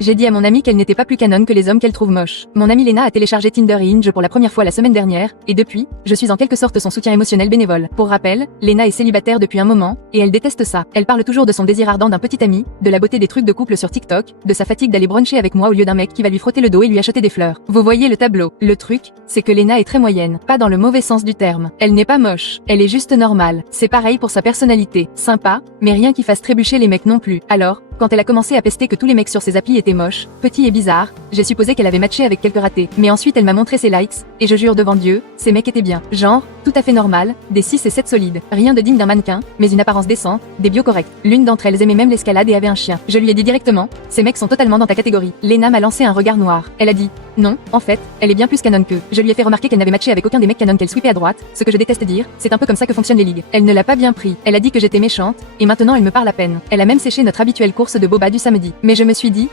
J'ai dit à mon amie qu'elle n'était pas plus canon que les hommes qu'elle trouve moches. Mon amie Lena a téléchargé Tinder et Hinge pour la première fois la semaine dernière, et depuis, je suis en quelque sorte son soutien émotionnel bénévole. Pour rappel, Lena est célibataire depuis un moment, et elle déteste ça. Elle parle toujours de son désir ardent d'un petit ami, de la beauté des trucs de couple sur TikTok, de sa fatigue d'aller bruncher avec moi au lieu d'un mec qui va lui frotter le dos et lui acheter des fleurs. Vous voyez le tableau. Le truc, c'est que Lena est très moyenne, pas dans le mauvais sens du terme. Elle n'est pas moche, elle est juste normale. C'est pareil pour sa personnalité, sympa, mais rien qui fasse trébucher les mecs non plus. Alors, quand elle a commencé à pester que tous les mecs sur ses applis étaient moches, petits et bizarres, j'ai supposé qu'elle avait matché avec quelques ratés. Mais ensuite elle m'a montré ses likes, et je jure devant Dieu, ces mecs étaient bien. Genre, tout à fait normal, des 6 et 7 solides. Rien de digne d'un mannequin, mais une apparence décente, des bios corrects. L'une d'entre elles aimait même l'escalade et avait un chien. Je lui ai dit directement, ces mecs sont totalement dans ta catégorie. Lena m'a lancé un regard noir. Elle a dit, non, en fait, elle est bien plus canon qu'eux. Je lui ai fait remarquer qu'elle n'avait matché avec aucun des mecs canon qu'elle sweepait à droite, ce que je déteste dire, c'est un peu comme ça que fonctionnent les ligues. Elle ne l'a pas bien pris. Elle a dit que j'étais méchante, et maintenant elle me parle à peine. Elle a même séché notre habituelle course de boba du samedi. Mais je me suis dit,